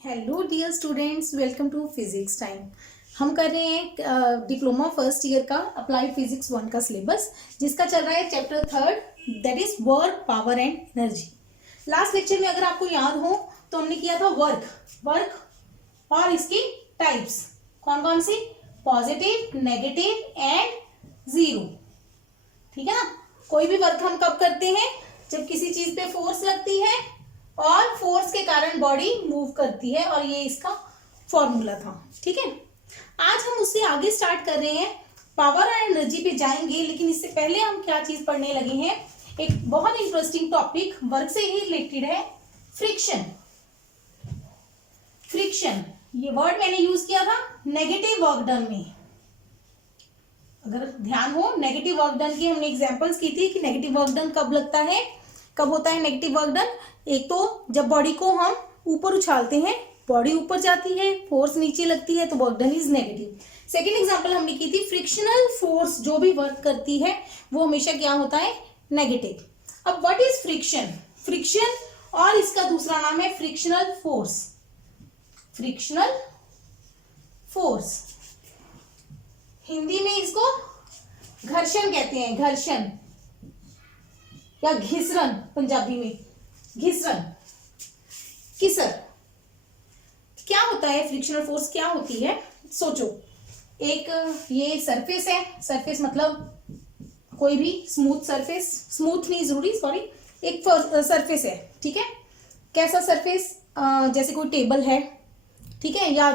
Hello dear students, welcome to physics time. हम कर रहे हैं डिप्लोमा फर्स्ट ईयर का अप्लाइड फिजिक्स 1 का सिलेबस, जिसका चल रहा है chapter 3, that is work, power and energy. Last lecture में अगर आपको याद हो तो हमने किया था वर्क और इसकी टाइप्स कौन कौन सी, पॉजिटिव, नेगेटिव एंड जीरो। ठीक है ना। कोई भी वर्क हम कब करते हैं, जब किसी चीज पे फोर्स लगती है और फोर्स के कारण बॉडी मूव करती है, और ये इसका फॉर्मूला था। ठीक है, आज हम उससे आगे स्टार्ट कर रहे हैं, पावर और एनर्जी पे जाएंगे। लेकिन इससे पहले हम क्या चीज पढ़ने लगे हैं, एक बहुत इंटरेस्टिंग टॉपिक वर्क से ही रिलेटेड है, फ्रिक्शन। फ्रिक्शन ये वर्ड मैंने यूज किया था नेगेटिव वर्क डन में। अगर ध्यान हो, नेगेटिव वर्क डन की हमने एग्जांपल्स की थी कि नेगेटिव वर्क डन कब लगता है, कब होता है नेगेटिव वर्क डन। एक तो जब बॉडी को हम ऊपर उछालते हैं, बॉडी ऊपर जाती है, फोर्स नीचे लगती है, तो work done is negative. Second example हमने की थी, फ्रिक्शनल फोर्स जो भी वर्क करती है वो हमेशा क्या होता है, नेगेटिव। अब व्हाट इज फ्रिक्शन, फ्रिक्शन और इसका दूसरा नाम है frictional force. Frictional force Hindi में इसको घर्षण कहते हैं, घर्षण या घिसरन पंजाबी में, घिसरन, किसर। क्या होता है फ्रिक्शनल फोर्स, क्या होती है, सोचो। एक ये सरफेस है, सरफेस मतलब कोई भी स्मूथ सरफेस, स्मूथ नहीं जरूरी, सॉरी, एक सरफेस है। ठीक है, कैसा सरफेस, जैसे कोई टेबल है, ठीक है, या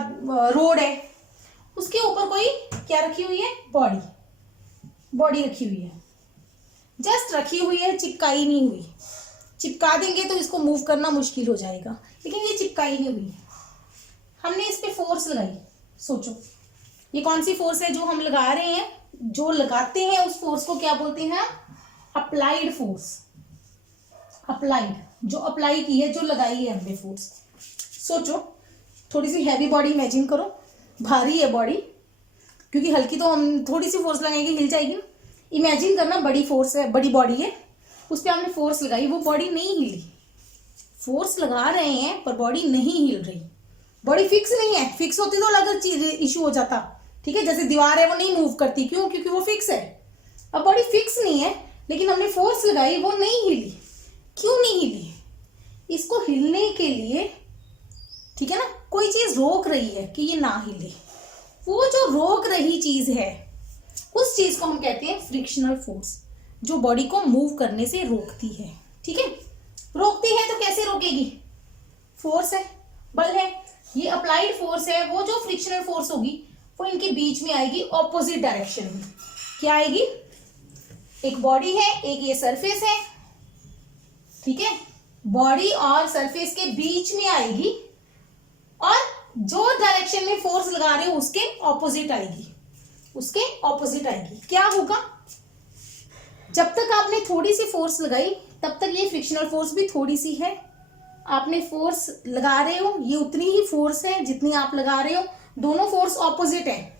रोड है, उसके ऊपर कोई क्या रखी हुई है, बॉडी रखी हुई है, जस्ट रखी हुई है, चिपकाई नहीं हुई। चिपका देंगे तो इसको मूव करना मुश्किल हो जाएगा, लेकिन ये चिपकाई नहीं हुई। हमने इस पे फोर्स लगाई, सोचो ये कौन सी फोर्स है जो हम लगा रहे हैं, जो लगाते हैं उस फोर्स को क्या बोलते हैं, अप्लाइड फोर्स। अप्लाइड, जो अप्लाई की है, जो लगाई है हमने फोर्स। सोचो, थोड़ी सी हैवी बॉडी इमेजिन करो, भारी है बॉडी, क्योंकि हल्की तो हम थोड़ी सी फोर्स लगाएंगे हिल जाएगी। इमेजिन करना, बड़ी फोर्स है, बड़ी बॉडी है, उस पर हमने फोर्स लगाई, वो बॉडी नहीं हिली। फोर्स लगा रहे हैं पर बॉडी नहीं हिल रही, बॉडी फिक्स नहीं है। फिक्स होती तो अलग चीज इशू हो जाता, ठीक है, जैसे दीवार है वो नहीं मूव करती, क्यों, क्योंकि वो फिक्स है। अब बॉडी फिक्स नहीं है, लेकिन हमने फोर्स लगाई, वो नहीं हिली। क्यों नहीं हिली, इसको हिलने के लिए, ठीक है ना, कोई चीज रोक रही है कि ये ना हिले। वो जो रोक रही चीज है, उस चीज को हम कहते हैं फ्रिक्शनल फोर्स, जो बॉडी को मूव करने से रोकती है। ठीक है, रोकती है तो कैसे रोकेगी, फोर्स है, बल है। ये अप्लाइड फोर्स है, वो जो फ्रिक्शनल फोर्स होगी वो इनके बीच में आएगी, ऑपोजिट डायरेक्शन में। क्या आएगी, एक बॉडी है, एक ये सरफेस है, ठीक है, बॉडी और सरफेस के बीच में आएगी, और जो डायरेक्शन में फोर्स लगा रहे हो उसके ऑपोजिट आएगी, उसके ऑपोजिट आएगी। क्या होगा, जब तक आपने थोड़ी सी फोर्स लगाई तब तक ये फ्रिक्शनल फोर्स भी थोड़ी सी है। आपने फोर्स लगा रहे हो, ये उतनी ही फोर्स है जितनी आप लगा रहे हो। दोनों फोर्स ऑपोजिट है,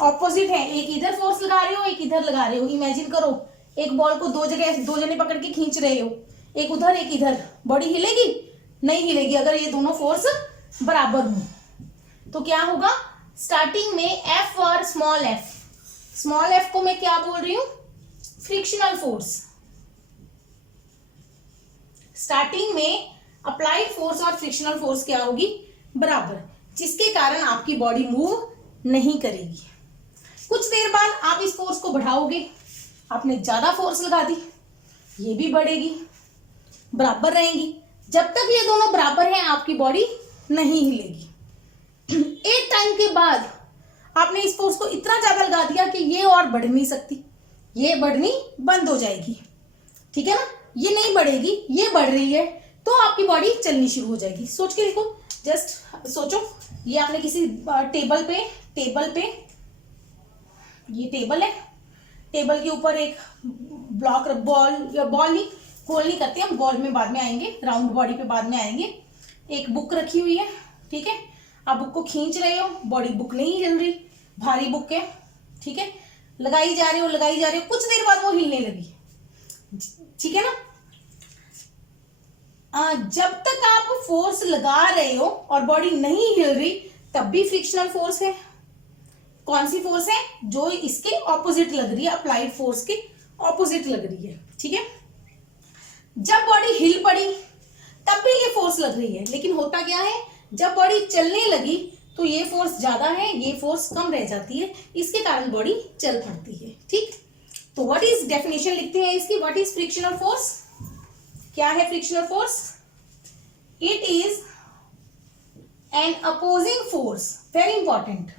ऑपोजिट है। एक इधर फोर्स लगा रहे हो, एक इधर लगा रहे हो। इमेजिन करो, एक बॉल को दो जने पकड़ के खींच रहे हो, एक उधर एक इधर, बॉडी हिलेगी, नहीं हिलेगी अगर ये दोनों फोर्स बराबर हो। तो क्या होगा, स्टार्टिंग में एफ और स्मॉल एफ को मैं क्या बोल रही हूं, फ्रिक्शनल फोर्स। स्टार्टिंग में अप्लाइड फोर्स और फ्रिक्शनल फोर्स क्या होगी, बराबर, जिसके कारण आपकी बॉडी मूव नहीं करेगी। कुछ देर बाद आप इस फोर्स को बढ़ाओगे, आपने ज्यादा फोर्स लगा दी, ये भी बढ़ेगी, बराबर रहेंगी। जब तक ये दोनों बराबर हैं आपकी बॉडी नहीं हिलेगी। एक टाइम के बाद आपने इस फोर्स को इतना ज्यादा लगा दिया कि ये और बढ़ नहीं सकती, ये बढ़नी बंद हो जाएगी, ठीक है ना, ये नहीं बढ़ेगी, ये बढ़ रही है, तो आपकी बॉडी चलनी शुरू हो जाएगी। सोच के देखो, जस्ट सोचो, ये आपने किसी टेबल पे ये टेबल है, टेबल के ऊपर एक ब्लॉक, बॉल नहीं, होल नहीं करते हम, बॉल में बाद में आएंगे, राउंड बॉडी पे बाद में आएंगे। एक बुक रखी हुई है, ठीक है, आप बुक को खींच रहे हो, बॉडी, बुक नहीं हिल रही, भारी बुक है, ठीक है, लगाई जा रहे हो, कुछ देर बाद वो हिलने लगी, ठीक है ना। जब तक आप फोर्स लगा रहे हो और बॉडी नहीं हिल रही तब भी फ्रिक्शनल फोर्स है। कौन सी फोर्स है? जो इसके ऑपोजिट लग रही है, अप्लाइड फोर्स के ऑपोजिट लग रही है। ठीक है, जब बॉडी हिल पड़ी तब भी ये फोर्स लग रही है, लेकिन होता क्या है, जब बॉडी चलने लगी तो ये फोर्स ज्यादा है, ये फोर्स कम रह जाती है, इसके कारण बॉडी चल पड़ती है। ठीक, तो व्हाट इज डेफिनेशन लिखते हैं इसकी, व्हाट इज फ्रिक्शनल फोर्स? क्या है frictional force? It is an opposing force, very important.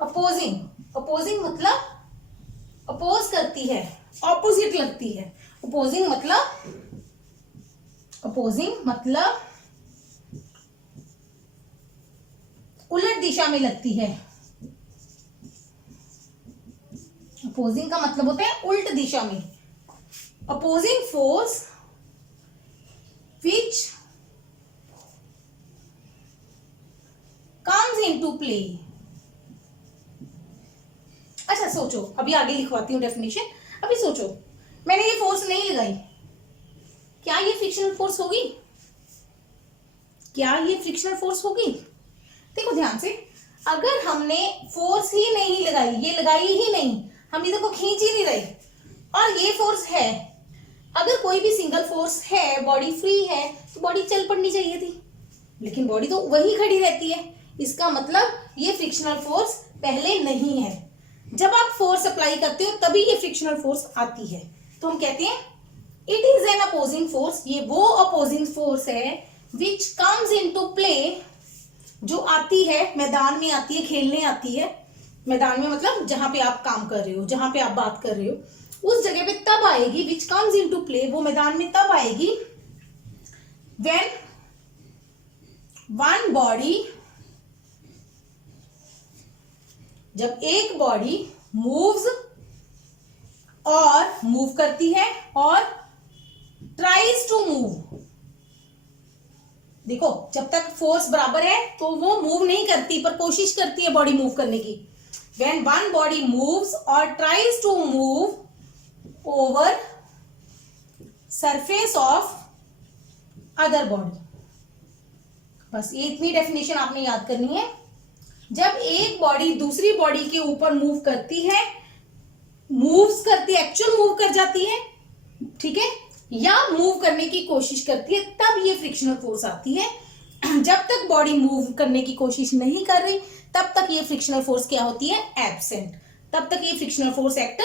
Opposing मतलब अपोज करती है, ऑपोजिट लगती है। अपोजिंग मतलब उलट दिशा में लगती है। अपोजिंग का मतलब होता है उल्ट दिशा में। Opposing force which comes into play. अच्छा सोचो, अभी आगे लिखवाती हूँ डेफिनेशन। अभी सोचो, मैंने ये फोर्स नहीं लगाई, क्या ये फ्रिक्शनल फोर्स होगी? क्या ये फ्रिक्शनल फोर्स होगी? देखो ध्यान से, अगर हमने फोर्स ही नहीं लगाई, ये लगाई ही नहीं, हम इधर को खींच ही नहीं रहे, और ये फोर्स है, अगर कोई भी सिंगल फोर्स है, बॉडी फ्री है, तो बॉडी चल पड़नी चाहिए थी, लेकिन बॉडी तो वही खड़ी रहती है। इसका मतलब ये फ्रिक्शनल फोर्स पहले नहीं है। जब आप फोर्स अप्लाई करते हो तभी ये फ्रिक्शनल फोर्स आती है, तो हम कहते हैं it is an opposing force. ये वो अपोजिंग फोर्स है विच कम्स इनटू प्ले, जो आती है, मैदान में आती है, खेलने आती है। मैदान में मतलब जहां पे आप काम कर रहे हो, जहां पे आप बात कर रहे हो, उस जगह पे तब आएगी, विच कम्स इनटू प्ले, वो मैदान में तब आएगी व्हेन वन बॉडी, जब एक बॉडी मूव्स और मूव करती है और ट्राइज टू मूव। देखो, जब तक फोर्स बराबर है तो वो मूव नहीं करती, पर कोशिश करती है बॉडी मूव करने की। व्हेन वन बॉडी मूव्स और tries to move over surface of other body. बस ये इतनी डेफिनेशन आपने याद करनी है। जब एक बॉडी दूसरी बॉडी के ऊपर मूव करती है, मूव्स करती है, एक्चुअल मूव कर जाती है, ठीक है, या मूव करने की कोशिश करती है, तब ये फ्रिक्शनल फोर्स आती है। जब तक बॉडी मूव करने की कोशिश नहीं कर रही तब तक ये फ्रिक्शनल फोर्स क्या होती है? एब्सेंट। तब तक ये फ्रिक्शनल फोर्स एक्ट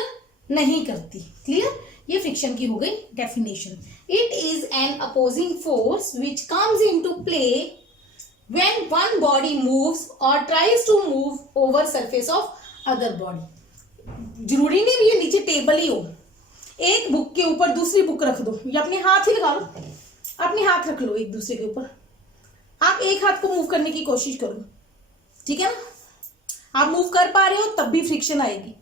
नहीं करती। क्लियर? ये फ्रिक्शन की हो गई definition. It is an opposing force which comes into play when one body moves or tries to move over surface of other body। जरूरी नहीं ये नीचे टेबल ही हो, एक बुक के ऊपर दूसरी बुक रख दो, या अपने हाथ ही लगा लो, अपने हाथ रख लो एक दूसरे के ऊपर, आप एक हाथ को मूव करने की कोशिश करो, ठीक है ना। आप मूव कर पा रहे हो तब भी फ्रिक्शन आएगी,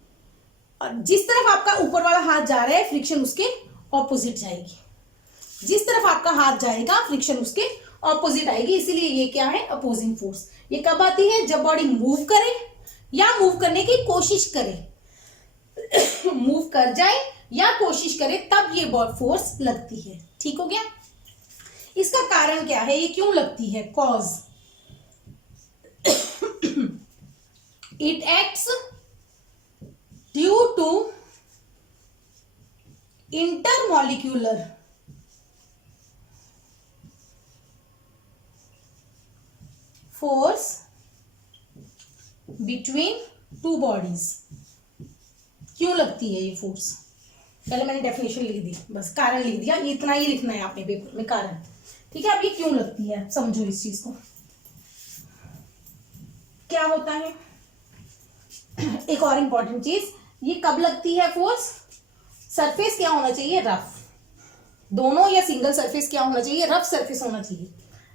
और जिस तरफ आपका ऊपर वाला हाथ जा रहा है फ्रिक्शन उसके ऑपोजिट जाएगी, जिस तरफ आपका हाथ जाएगा फ्रिक्शन उसके ऑपोजिट आएगी। इसीलिए ये क्या है? Opposing force. ये कब आती है? जब बॉडी मूव करे या मूव करने की कोशिश करे। मूव कर जाए या कोशिश करे तब ये फोर्स लगती है। ठीक हो गया? इसका कारण क्या है? ये क्यों लगती है? Cause it acts due to intermolecular force between two bodies. क्यों लगती है ये फोर्स? पहले मैंने डेफिनेशन लिख दी, बस कारण लिख दिया, इतना ही लिखना है आपने पेपर में, कारण। ठीक है, अब ये क्यों लगती है समझो इस चीज को। क्या होता है? एक और इंपॉर्टेंट चीज, ये कब लगती है फोर्स? सरफेस क्या होना चाहिए? रफ। दोनों या सिंगल सरफेस क्या होना चाहिए? रफ सरफेस होना चाहिए।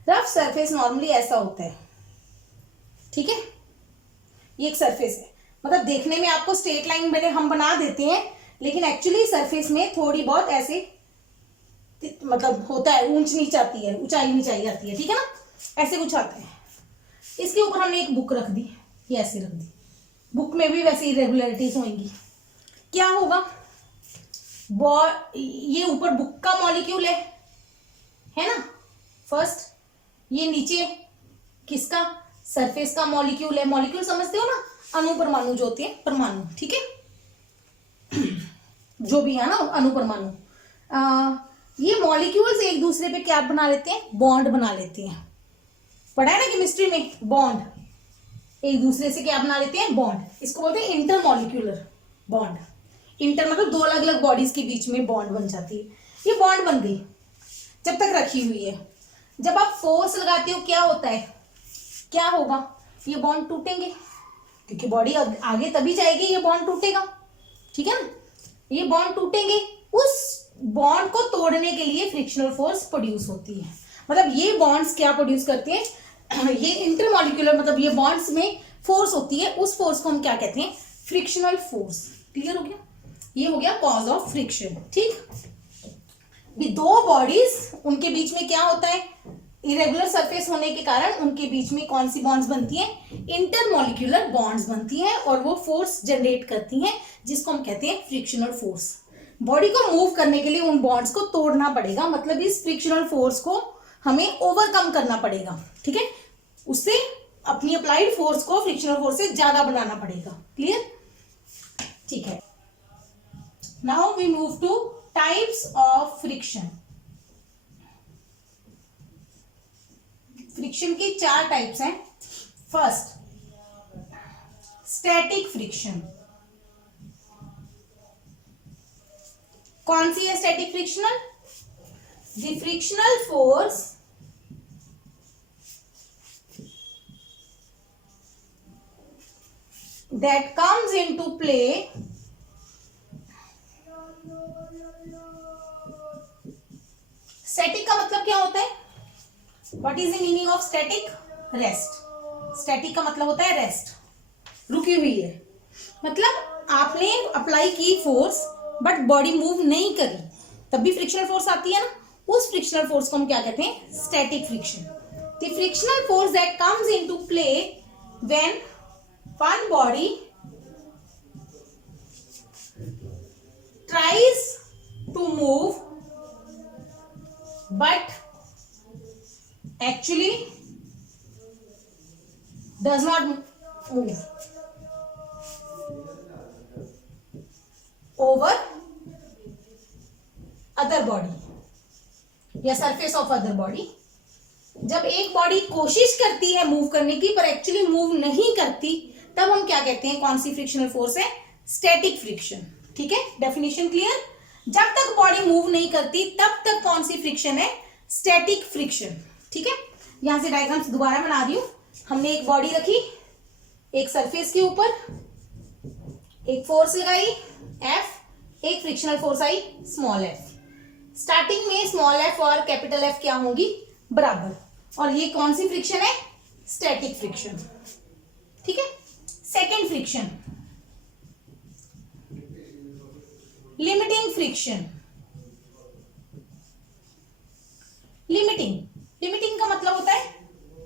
रफ सरफेस नॉर्मली ऐसा होता है, ठीक है, ये एक सरफेस है, मतलब देखने में आपको स्ट्रेट लाइन मैंने हम बना देते हैं, लेकिन एक्चुअली सरफेस में थोड़ी बहुत ऐसे मतलब होता है, ऊंच नीच आती है, ऊंचाई नीचाई आती है, ठीक है ना, ऐसे कुछ आता है। इसके ऊपर हमने एक बुक रख दी, ये ऐसे रख दी, बुक में भी वैसे इरेगुलरिटीज होंगी। क्या होगा? ये ऊपर बुक का मॉलिक्यूल है ना फर्स्ट, ये नीचे किसका, सरफेस का मॉलिक्यूल है। मॉलिक्यूल समझते हो ना, अणु परमाणु जो होते हैं, परमाणु, ठीक है जो भी है ना अणु परमाणु। ये मॉलिक्यूल्स एक दूसरे पे क्या बना लेते हैं, बॉन्ड बना लेते हैं। पढ़ा है ना केमिस्ट्री में, बॉन्ड, एक दूसरे से क्या बना लेते हैं, बॉन्ड। इसको बोलते हैं इंटरमॉलिक्यूलर बॉन्ड। इंटर मतलब दो अलग अलग बॉडीज के बीच में बॉन्ड बन जाती है। ये बॉन्ड बन गई, जब तक रखी हुई है। जब आप फोर्स लगाते हो क्या होता है, क्या होगा, ये बॉन्ड टूटेंगे, क्योंकि बॉडी आगे तभी जाएगी, ये बॉन्ड टूटेगा, ठीक है ना। ये बॉन्ड टूटेंगे, उस बॉन्ड को तोड़ने के लिए फ्रिक्शनल फोर्स प्रोड्यूस होती है। मतलब ये बॉन्ड्स क्या प्रोड्यूस करते हैं, ये इंटरमॉलिक्यूलर मतलब ये बॉन्ड्स में फोर्स होती है, उस फोर्स को हम क्या कहते हैं, फ्रिक्शनल फोर्स। क्लियर हो गया, ये हो गया कॉज ऑफ फ्रिक्शन। ठीक, भी दो बॉडीज, उनके बीच में क्या होता है, इरेगुलर सरफेस होने के कारण उनके बीच में कौन सी बॉन्ड्स बनती हैं, इंटरमॉलिक्यूलर बॉन्ड्स बनती हैं, और वो फोर्स जनरेट करती हैं जिसको हम कहते हैं फ्रिक्शनल फोर्स। बॉडी को मूव करने के लिए उन बॉन्ड्स को तोड़ना पड़ेगा, मतलब इस फ्रिक्शनल फोर्स को हमें ओवरकम करना पड़ेगा, ठीक है। उससे अपनी अप्लाइड फोर्स को फ्रिक्शनल फोर्स से ज्यादा बनाना पड़ेगा। क्लियर, ठीक है। Now we move to types of friction. Friction की चार टाइप्स हैं। First, static friction. कौन सी है static frictional, the frictional force that comes into play static का मतलब क्या होता है, what is the meaning of static, rest. Static का मतलब होता है रेस्ट, रुकी हुई है। मतलब आपने अप्लाई की फोर्स बट बॉडी मूव नहीं करी, तब भी फ्रिक्शनल फोर्स आती है ना, उस फ्रिक्शनल फोर्स को हम क्या कहते हैं, static friction. The frictional force that comes into play when one body tries to move but actually does not move over other body या surface of other body। जब एक बॉडी कोशिश करती है मूव करने की पर एक्चुअली मूव नहीं करती, तब हम क्या कहते हैं, कौन सी फ्रिक्शनल फोर्स है, स्टैटिक फ्रिक्शन। ठीक है, डेफिनेशन क्लियर। जब तक बॉडी मूव नहीं करती तब तक कौन सी फ्रिक्शन है, स्टैटिक फ्रिक्शन। ठीक है, यहां से डायग्राम्स दोबारा बना रही हूं। हमने एक बॉडी रखी एक सरफेस के ऊपर, एक फोर्स लगाई F, एक फ्रिक्शनल फोर्स आई स्मॉल f। स्टार्टिंग में स्मॉल f और कैपिटल F क्या होंगी, बराबर, और ये कौन सी फ्रिक्शन है, स्टैटिक फ्रिक्शन। ठीक है, second friction, limiting friction. Limiting का मतलब होता है,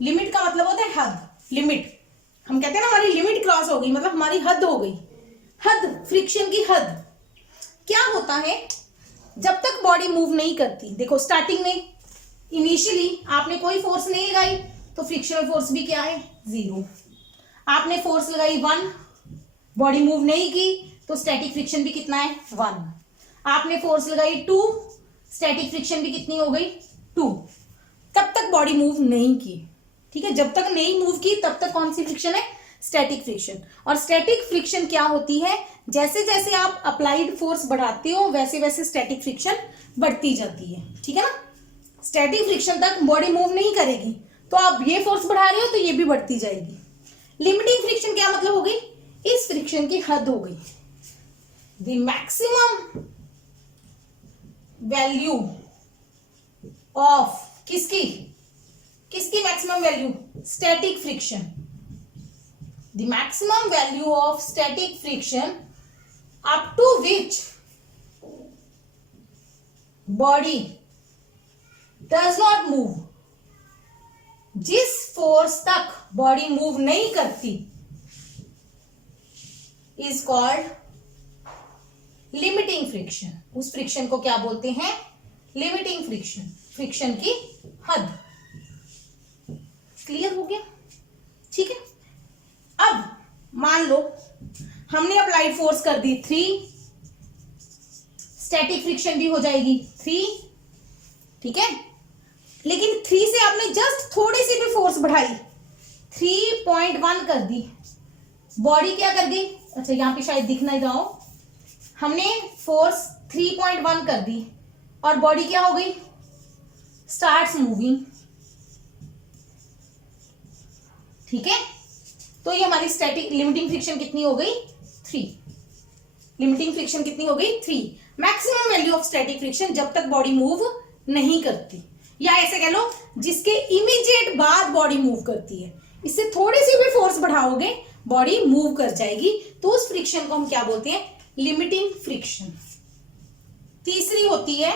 लिमिट का मतलब होता है हद। लिमिट हम कहते हैं ना, हमारी लिमिट क्रॉस हो गई, मतलब हमारी हद हो गई। हद, फ्रिक्शन की हद क्या होता है, जब तक बॉडी मूव नहीं करती। देखो स्टार्टिंग में इनिशियली आपने कोई फोर्स नहीं लगाई तो फ्रिक्शनल फोर्स भी क्या है, 0। आपने फोर्स लगाई 1, बॉडी मूव नहीं की तो स्टैटिक फ्रिक्शन भी कितना है, 1। आपने फोर्स लगाई 2, स्टैटिक फ्रिक्शन भी कितनी हो गई, 2। तब तक बॉडी मूव नहीं की। ठीक है, जब तक नहीं मूव की तब तक कौन सी फ्रिक्शन है, स्टैटिक फ्रिक्शन। और स्टैटिक फ्रिक्शन क्या होती है, जैसे जैसे आप अप्लाइड फोर्स बढ़ाते हो वैसे वैसे स्टैटिक फ्रिक्शन बढ़ती जाती है। ठीक है ना, स्टैटिक फ्रिक्शन तक बॉडी मूव नहीं करेगी तो आप ये फोर्स बढ़ा रहे हो तो ये भी बढ़ती जाएगी। लिमिटिंग फ्रिक्शन क्या मतलब हो गई, इस फ्रिक्शन की हद हो गई। द मैक्सिमम वैल्यू ऑफ किसकी maximum value, static friction. The maximum value of static friction up to which body does not move, जिस फोर्स तक बॉडी मूव नहीं करती, इज कॉल्ड लिमिटिंग फ्रिक्शन। उस फ्रिक्शन को क्या बोलते हैं? लिमिटिंग फ्रिक्शन, फ्रिक्शन की हद। क्लियर हो गया? ठीक है। अब मान लो हमने अप्लाइड फोर्स कर दी 3, स्टैटिक फ्रिक्शन भी हो जाएगी 3, ठीक है। लेकिन 3 से आपने जस्ट थोड़ी सी भी फोर्स बढ़ाई, 3.1 कर दी, बॉडी क्या कर गई? अच्छा यहां पे शायद दिख नहीं रहा हो, हमने फोर्स 3.1 कर दी और बॉडी क्या हो गई? स्टार्ट्स मूविंग, ठीक है। तो ये हमारी स्टैटिक लिमिटिंग फ्रिक्शन कितनी हो गई? 3। लिमिटिंग फ्रिक्शन कितनी हो गई? 3। Maximum value of static friction जब तक बॉडी मूव नहीं करती, या ऐसे कह लो जिसके इमीडिएट बाद बॉडी मूव करती है। इससे थोड़ी सी भी फोर्स बढ़ाओगे बॉडी मूव कर जाएगी, तो उस फ्रिक्शन को हम क्या बोलते हैं? Limiting friction. तीसरी होती है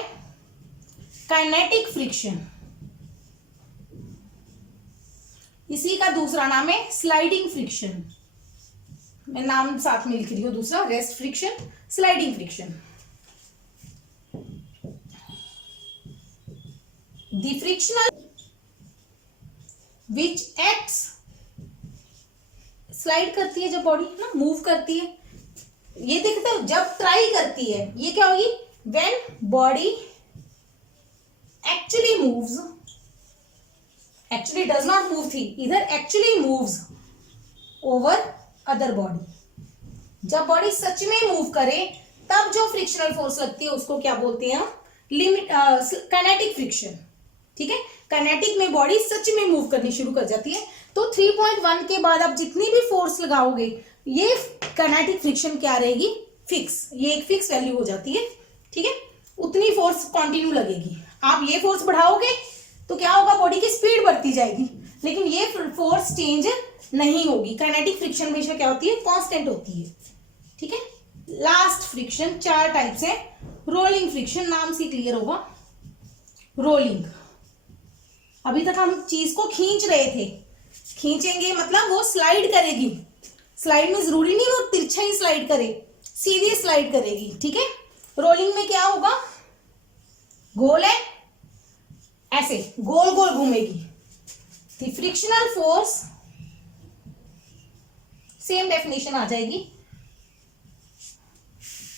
काइनेटिक फ्रिक्शन, इसी का दूसरा नाम है स्लाइडिंग फ्रिक्शन। मैं नाम साथ में लिख रही हूं, दूसरा rest friction, sliding friction. The frictional which acts, slide करती है जब बॉडी ना मूव करती है, ये देखते हो जब ट्राई करती है, ये क्या होगी? When body actually moves, actually does not move थी, इधर actually moves over other body. जब बॉडी सच में मूव करे तब जो फ्रिक्शनल फोर्स लगती है उसको क्या बोलते हैं? लिमिट काइनेटिक फ्रिक्शन, ठीक है। काइनेटिक में बॉडी सच में मूव करनी शुरू कर जाती है, तो 3.1 के बाद आप जितनी भी फोर्स लगाओगे ये काइनेटिक फ्रिक्शन क्या रहेगी? फिक्स, ये एक फिक्स वैल्यू हो जाती है, ठीक है। उतनी फोर्स कंटिन्यू लगेगी। आप ये फोर्स बढ़ाओगे तो क्या होगा? बॉडी की स्पीड बढ़ती जाएगी, लेकिन ये फोर्स चेंज नहीं होगी। काइनेटिक फ्रिक्शन हमेशा क्या होती है? कांस्टेंट होती है, ठीक है। लास्ट फ्रिक्शन, 4 टाइप्स है। रोलिंग फ्रिक्शन, नाम से क्लियर होगा। रोलिंग, अभी तक हम चीज को खींच रहे थे, खींचेंगे मतलब वो स्लाइड करेगी। स्लाइड में जरूरी नहीं वो तिरछा ही स्लाइड करे, सीधी स्लाइड करेगी, ठीक है। रोलिंग में क्या होगा? गोल है, ऐसे गोल गोल घूमेगी। The frictional force, same definition आ जाएगी,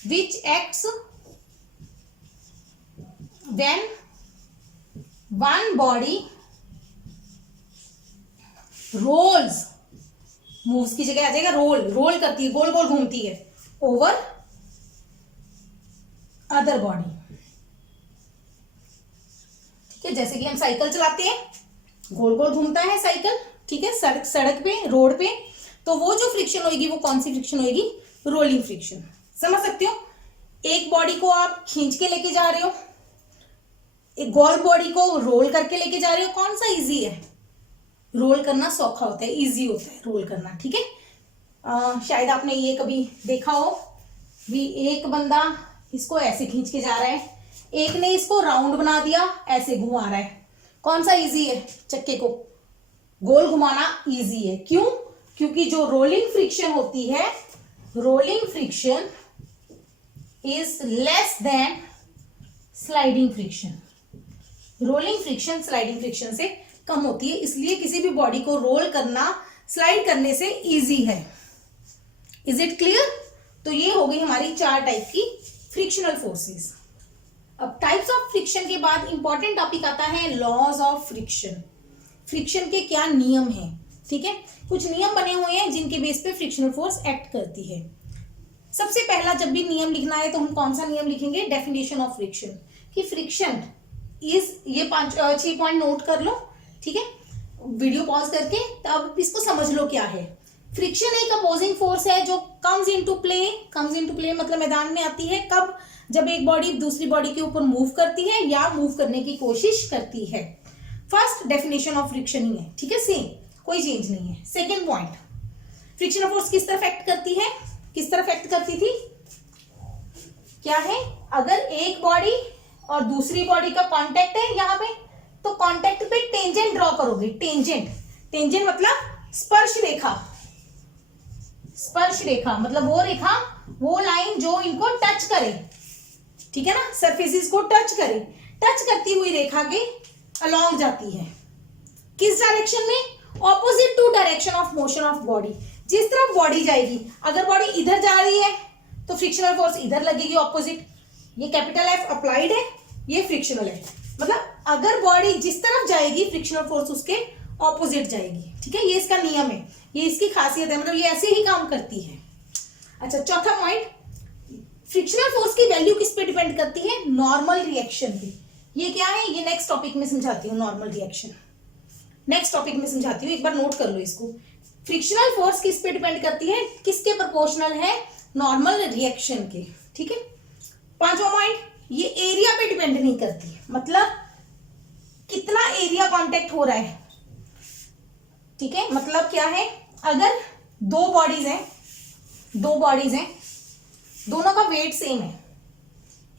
which acts when one body rolls, moves की जगह आ जाएगा रोल, रोल करती है, गोल गोल घूमती है ओवर अदर बॉडी, ठीक है। जैसे कि हम साइकिल चलाते हैं, गोल गोल घूमता है साइकिल, ठीक है, सड़क पे, रोड पे, तो वो जो फ्रिक्शन होगी वो कौन सी फ्रिक्शन होगी? Rolling friction. समझ सकते हो? एक बॉडी को आप खींच के लेके जा रहे हो, एक गोल बॉडी को रोल करके लेके जा रहे हो, कौन सा इजी है? रोल करना सौखा होता है, इजी होता है रोल करना, ठीक है। शायद आपने ये कभी देखा हो भी, एक बंदा इसको ऐसे खींच के जा रहा है, एक ने इसको राउंड बना दिया, ऐसे घुमा रहा है, कौन सा इजी है? चक्के को गोल घुमाना इजी है। क्यों? क्योंकि जो रोलिंग फ्रिक्शन होती है, rolling friction is less than sliding friction. Rolling friction sliding friction से कम होती है, इसलिए किसी भी बॉडी को रोल करना स्लाइड करने से इजी है। Is it clear? तो ये हो गई हमारी 4 टाइप की फ्रिक्शनल फोर्सेस। अब टाइप्स ऑफ फ्रिक्शन के बाद इंपॉर्टेंट टॉपिक आता है लॉज ऑफ फ्रिक्शन। फ्रिक्शन के क्या नियम हैं, ठीक है। कुछ नियम बने हुए हैं जिनके बेस पे फ्रिक्शनल फोर्स एक्ट करती है। सबसे पहला जब भी नियम लिखना है तो हम कौन सा नियम लिखेंगे? डेफिनेशन ऑफ फ्रिक्शन, कि फ्रिक्शन इज, ये 6 पॉइंट नोट कर लो, ठीक है, वीडियो पॉज करके, तब इसको समझ लो क्या है। फ्रिक्शन एक अपोजिंग फोर्स है जो कम्स इनटू प्ले मतलब मैदान में आती है कब? जब एक बॉडी दूसरी बॉडी के ऊपर मूव करती है या मूव करने की कोशिश करती है। फर्स्ट डेफिनेशन ऑफ फ्रिक्शन ही है, ठीक है, सेम, कोई चेंज नहीं है। सेकेंड पॉइंट, फ्रिक्शनल फोर्स किस तरफ एक्ट करती है? किस तरफ एक्ट करती थी? क्या है? अगर एक बॉडी और दूसरी बॉडी का कांटेक्ट है यहाँ पे, तो कांटेक्ट पे टेंजेंट ड्रॉ करोगे। टेंजेंट मतलब स्पर्श रेखा, स्पर्श रेखा मतलब वो रेखा, वो लाइन जो इनको टच करे, ठीक है ना, सरफेसेस को टच करे, टच करती हुई रेखा के अलोंग जाती है। किस डायरेक्शन में? Opposite to direction of motion of body. जिस तरफ बॉडी जाएगी, अगर बॉडी इधर जा रही है तो फ्रिक्शनल फोर्स इधर लगेगी ऑपोजिट। ये कैपिटल एफ अप्लाइड है, ये फ्रिक्शनल है, मतलब अगर बॉडी जिस तरफ जाएगी फ्रिक्शनल फोर्स उसके ऑपोजिट जाएगी, ठीक है। ये इसका नियम है, ये इसकी खासियत है, मतलब ये ऐसे ही काम करती है। अच्छा, चौथा पॉइंट, फ्रिक्शनल फोर्स की वैल्यू किस पे डिपेंड करती है? नॉर्मल रिएक्शन पे। ये क्या है? ये नेक्स्ट टॉपिक में समझाती हूँ, नॉर्मल रिएक्शन नेक्स्ट टॉपिक में समझाती हूँ, एक बार नोट कर लो इसको। फ्रिक्शनल फोर्स किस पे डिपेंड करती है? किसके प्रोपोर्शनल है? नॉर्मल रिएक्शन के, ठीक है। पांचवा पॉइंट, ये एरिया पे डिपेंड नहीं करती, मतलब कितना एरिया कांटेक्ट हो रहा है, ठीक है। मतलब क्या है, अगर दो बॉडीज हैं, दोनों का वेट सेम है,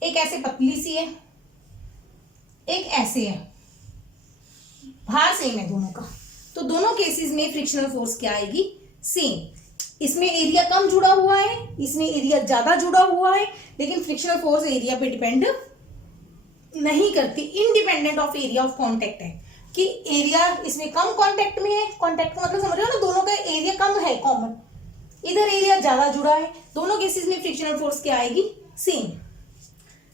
एक ऐसे पतली सी है, एक ऐसे है, भार सेम है दोनों का, तो दोनों केसेस में फ्रिक्शनल फोर्स क्या आएगी? सेम। इसमें एरिया कम जुड़ा हुआ है, इसमें एरिया ज्यादा जुड़ा हुआ है, लेकिन फ्रिक्शनल फोर्स एरिया पे डिपेंड नहीं करती, independent of area of contact है, कि एरिया इसमें कम कांटेक्ट में है, कांटेक्ट का मतलब समझ रहे हो ना, दोनों का एरिया कम है कॉमन, इधर एरिया ज्यादा जुड़ा है, दोनों केसेस में फ्रिक्शनल फोर्स क्या आएगी? सेम।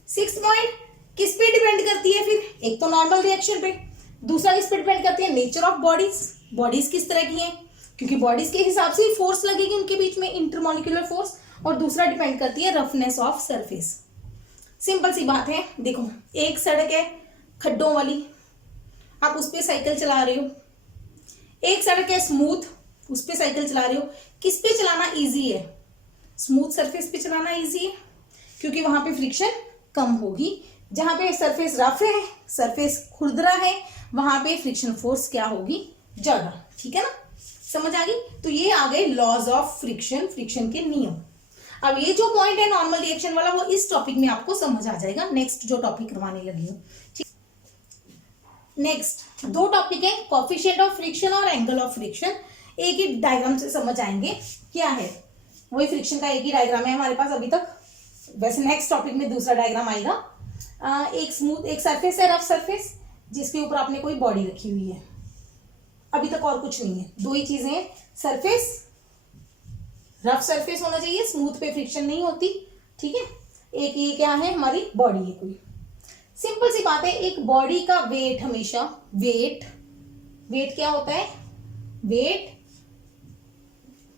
सिक्स्थ पॉइंट, किस पे डिपेंड करती है फिर? एक तो नॉर्मल रिएक्शन पे, दूसरा किस पे डिपेंड करती है? नेचर ऑफ बॉडीज किस तरह की हैं, क्योंकि बॉडीज के हिसाब से ही फोर्स लगेगी उनके बीच में, इंटरमॉलिक्यूलर फोर्स। और दूसरा डिपेंड करती है रफनेस ऑफ सरफेस। सिंपल सी बात है, देखो एक सड़क है खड्डों वाली, आप उस पर साइकिल चला रहे हो, एक सड़क है स्मूथ, उस पर साइकिल चला रहे हो, किस पे चलाना इजी है? स्मूथ सरफेस पे चलाना इजी है, क्योंकि वहां पे फ्रिक्शन कम होगी। जहां पे सरफेस रफ है, सरफेस खुरदरा है, वहां पे फ्रिक्शन फोर्स क्या होगी? ज्यादा, ठीक है ना, समझ आ गई। तो ये आ गए लॉज ऑफ फ्रिक्शन, फ्रिक्शन के नियम। अब ये जो पॉइंट है नॉर्मल रिएक्शन वाला, वो इस टॉपिक में आपको समझ आ जाएगा, नेक्स्ट जो टॉपिक करवाने लगी हूँ, ठीक। नेक्स्ट दो टॉपिक है, कोफिशिएंट ऑफ फ्रिक्शन और एंगल ऑफ फ्रिक्शन। एक ही डायग्राम से समझ आएंगे क्या है, वही फ्रिक्शन का एक ही डायग्राम है हमारे पास अभी तक, वैसे नेक्स्ट टॉपिक में दूसरा डायग्राम आएगा। एक स्मूथ, एक सरफेस है रफ सरफेस, जिसके ऊपर आपने कोई बॉडी रखी हुई है, अभी तक और कुछ नहीं है, दो ही चीजें हैं, सरफेस, रफ सरफेस होना चाहिए, स्मूथ पे फ्रिक्शन नहीं होती, ठीक है। एक ये क्या है, हमारी बॉडी है कोई। सिंपल सी बात है, एक बॉडी का वेट हमेशा, वेट क्या होता है? वेट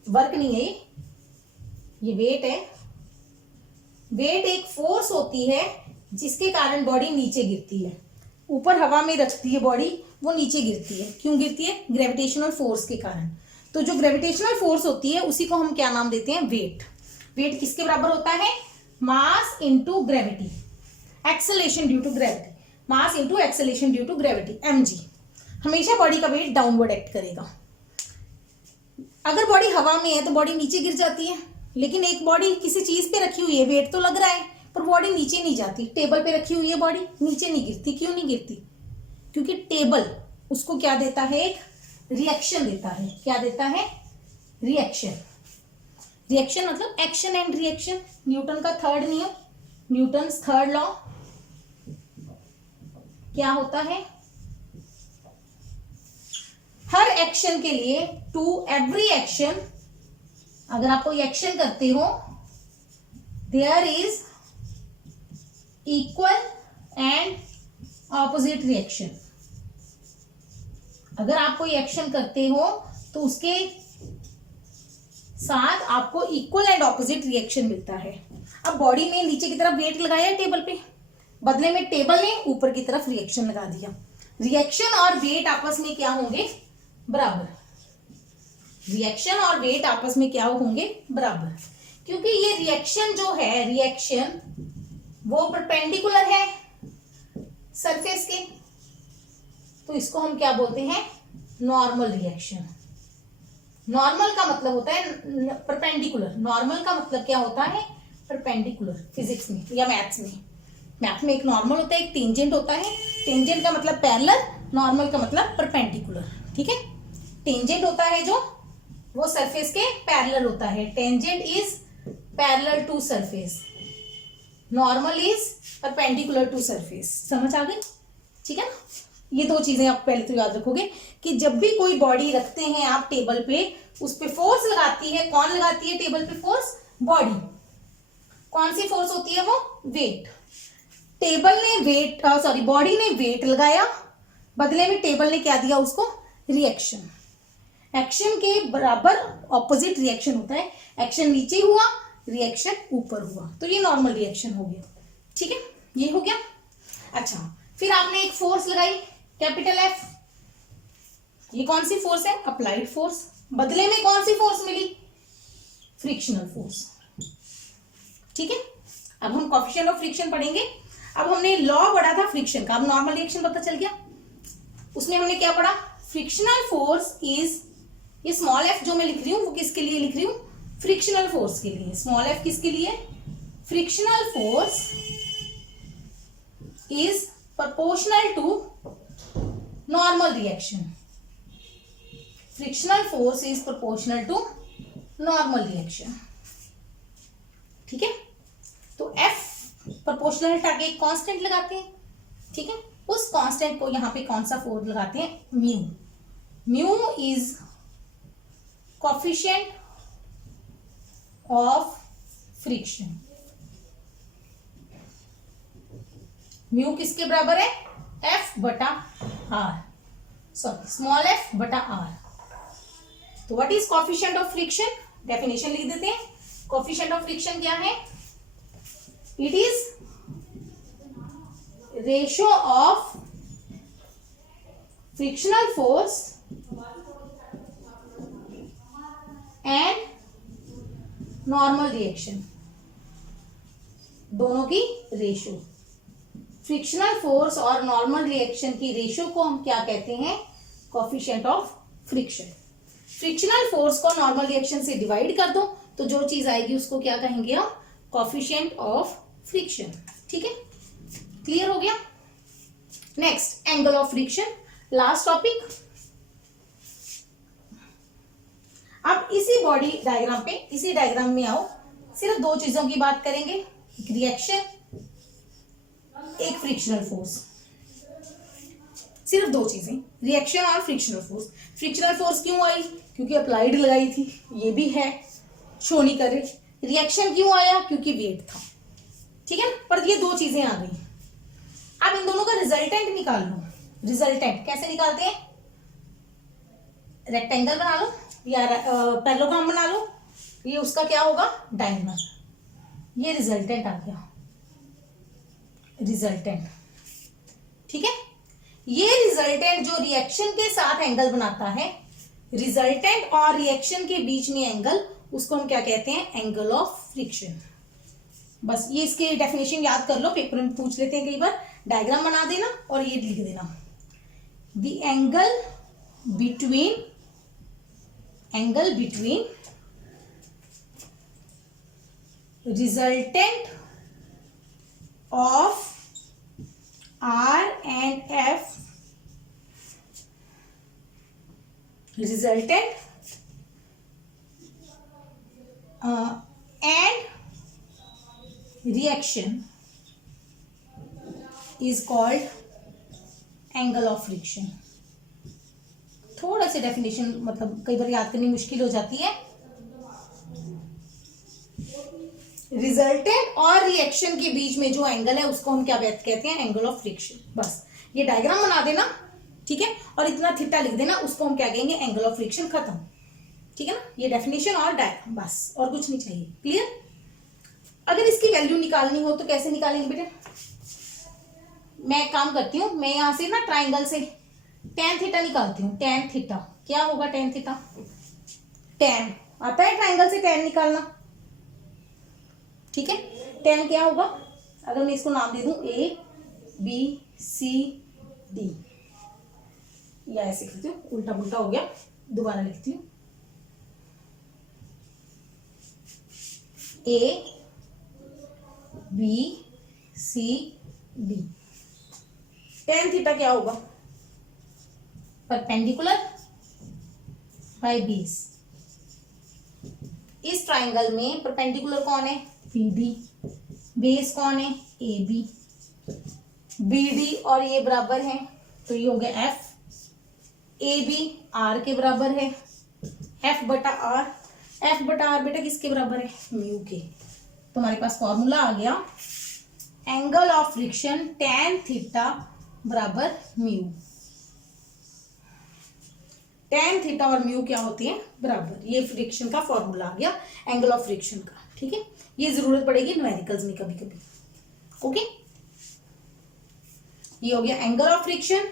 वर्क नहीं है, ये वेट है। वेट एक फोर्स होती है जिसके कारण बॉडी नीचे गिरती है, ऊपर हवा में रखती है बॉडी, वो नीचे गिरती है। क्यों गिरती है? ग्रेविटेशनल फोर्स के कारण। तो जो ग्रेविटेशनल फोर्स होती है उसी को हम क्या नाम देते हैं? वेट। वेट किसके बराबर होता है? Mass into gravity, acceleration due to gravity, mass into acceleration due to gravity, mg। हमेशा बॉडी का वेट डाउनवर्ड एक्ट करेगा। अगर बॉडी हवा में है तो बॉडी नीचे गिर जाती है, लेकिन एक बॉडी किसी चीज पे रखी हुई है, वेट तो लग रहा है पर बॉडी नीचे नहीं जाती, टेबल पे रखी हुई है बॉडी, नीचे नहीं गिरती। क्यों नहीं गिरती? क्योंकि टेबल उसको क्या देता है? एक रिएक्शन देता है। क्या देता है? रिएक्शन। रिएक्शन मतलब एक्शन एंड रिएक्शन, न्यूटन का थर्ड नियम, न्यूटन्स थर्ड लॉ क्या होता है? हर एक्शन के लिए, टू एवरी एक्शन, अगर आप कोई एक्शन करते हो, there is equal and opposite reaction. अगर आप कोई एक्शन करते हो तो उसके साथ आपको इक्वल एंड ऑपोजिट रिएक्शन मिलता है। अब बॉडी ने नीचे की तरफ वेट लगाया टेबल पे, बदले में टेबल ने ऊपर की तरफ रिएक्शन लगा दिया। रिएक्शन और वेट आपस में क्या होंगे? बराबर। रिएक्शन और वेट आपस में क्या होंगे? बराबर। क्योंकि ये रिएक्शन जो है, रिएक्शन वो परपेंडिकुलर है सरफेस के, तो इसको हम क्या बोलते हैं? Normal reaction. नॉर्मल का मतलब होता है परपेंडिकुलर, नॉर्मल का मतलब क्या होता है? परपेंडिकुलर। फिजिक्स में या मैथ्स में, मैथ में एक नॉर्मल होता है, एक टेंजेंट होता है। टेंजेंट का मतलब पैरेलल, नॉर्मल का मतलब परपेंडिकुलर, ठीक है। टेंजेंट होता है जो वो सरफेस के पैरेलल होता है। Tangent is parallel to surface, normal is perpendicular to surface. समझ आ गई? ठीक है ना? ये दो चीजें आप पहले तो याद रखोगे कि जब भी कोई बॉडी रखते हैं आप टेबल पे, उस पे फोर्स लगाती है। कौन लगाती है टेबल पे फोर्स? बॉडी। कौन सी फोर्स होती है वो? वेट। टेबल ने वेट सॉरी बॉडी ने वेट लगाया, बदले में टेबल ने क्या दिया उसको? रिएक्शन। एक्शन के बराबर ऑपोजिट रिएक्शन होता है। एक्शन नीचे हुआ, रिएक्शन ऊपर हुआ, तो ये नॉर्मल रिएक्शन हो गया। ठीक है, ये हो गया। अच्छा, फिर आपने एक फोर्स लगाई कैपिटल एफ। ये कौन सी फोर्स है? Applied force. बदले में कौन सी फोर्स मिली? Frictional force. ठीक है, अब हम कोएफिशिएंट ऑफ फ्रिक्शन पढ़ेंगे। अब हमने लॉ पढ़ा था फ्रिक्शन का, अब नॉर्मल रिएक्शन पता चल गया। उसमें हमने क्या पढ़ा? फ्रिक्शनल फोर्स इज, ये स्मॉल एफ जो मैं लिख रही हूं वो किसके लिए लिख रही हूं? फ्रिक्शनल फोर्स के लिए। स्मॉल एफ किसके लिए? Frictional force is proportional to normal reaction. Frictional force is proportional to normal reaction. ठीक है, तो F proportional हटा के एक कांस्टेंट लगाते हैं। ठीक है, उस कांस्टेंट को यहां पे कौन सा फोर्स लगाते हैं? Mu. Mu is coefficient of friction. Mu किसके बराबर है? एफ बटा आर, सॉरी स्मॉल एफ बटा आर। तो what is coefficient of friction? Definition लिख देते हैं। कोएफिशिएंट ऑफ फ्रिक्शन क्या है? It is ratio of frictional force and normal reaction, दोनों की रेशियो। फ्रिक्शनल फोर्स और नॉर्मल रिएक्शन की रेशियो को हम क्या कहते हैं? Coefficient of friction. Frictional force को नॉर्मल रिएक्शन से डिवाइड कर दो तो जो चीज आएगी उसको क्या कहेंगे हम? Coefficient of friction. ठीक है, क्लियर हो गया? Next, angle of friction, last topic. अब इसी बॉडी डायग्राम पे, इसी डायग्राम में आओ, सिर्फ दो चीजों की बात करेंगे, एक रिएक्शन, एक फ्रिक्शनल फोर्स। सिर्फ दो चीजें, रिएक्शन और फ्रिक्शनल फोर्स। फ्रिक्शनल फोर्स क्यों आई? क्योंकि अप्लाइड लगाई थी, ये भी है, शो नहीं करे। रिएक्शन क्यों आया? क्योंकि वेट था। ठीक है, पर ये दो चीजें आ गई। अब इन दोनों का रिजल्टेंट निकाल लो। रिजल्टेंट कैसे निकालते हैं? रेक्टेंगल बना लो या पैरेललोग्राम बना लो, ये उसका क्या होगा? डायगोनल। ये रिजल्टेंट आ गया, रिजल्टेंट। ठीक है, ये रिजल्टेंट जो रिएक्शन के साथ एंगल बनाता है, रिजल्टेंट और रिएक्शन के बीच में एंगल, उसको हम क्या कहते हैं? Angle of friction. बस ये इसके डेफिनेशन याद कर लो, पेपर में पूछ लेते हैं कई बार। डायग्राम बना देना और ये लिख देना, the angle between resultant of R and F, resultant and reaction is called angle of friction. थोड़ा सा डेफिनेशन मतलब कई बार याद करनी मुश्किल हो जाती है। रिजल्टेंट और रिएक्शन के बीच में जो एंगल है उसको हम क्या कहते हैं? Angle of friction. बस ये डायग्राम बना देना, ठीक है, और इतना थीटा लिख देना, उसको हम क्या कहेंगे? Angle of friction. खत्म। ठीक है ना, ये डेफिनेशन और डायग्राम, बस और कुछ नहीं चाहिए। क्लियर? अगर इसकी वैल्यू निकालनी हो तो कैसे निकालेंगे बेटा? मैं एक काम करती हूँ, मैं यहां से ना ट्राइंगल से टेन थीटा निकालती हूँ। टेन थीटा क्या होगा? टेन थीटा, टेन आता है ट्राइंगल से टेन निकालना। ठीक है, टेन क्या होगा? अगर मैं इसको नाम दे दूं ए बी सी डी, या ऐसे लिखती हूँ, उल्टा पुल्टा हो गया, दोबारा लिखती हूँ, A B C D. Tan theta क्या होगा? Perpendicular by base. इस ट्राइंगल में परपेंडिकुलर कौन है, पीडी, बेस कौन है, ए बी, बी डी और ये बराबर है, तो ये हो गया एफ, ए बी आर के बराबर है, एफ बटा आर, एफ बटा आर बेटा किसके बराबर है, म्यू के। तो हमारे पास फॉर्मूला आ गया angle of friction tan theta बराबर म्यू। tan थीटा और म्यू क्या होती है, बराबर। ये फ्रिक्शन का फॉर्मूला आ गया एंगल ऑफ फ्रिक्शन का, ठीक है। ये जरूरत पड़ेगी न्यूमेरिकल्स में कभी कभी, ओके। ये हो गया angle of friction.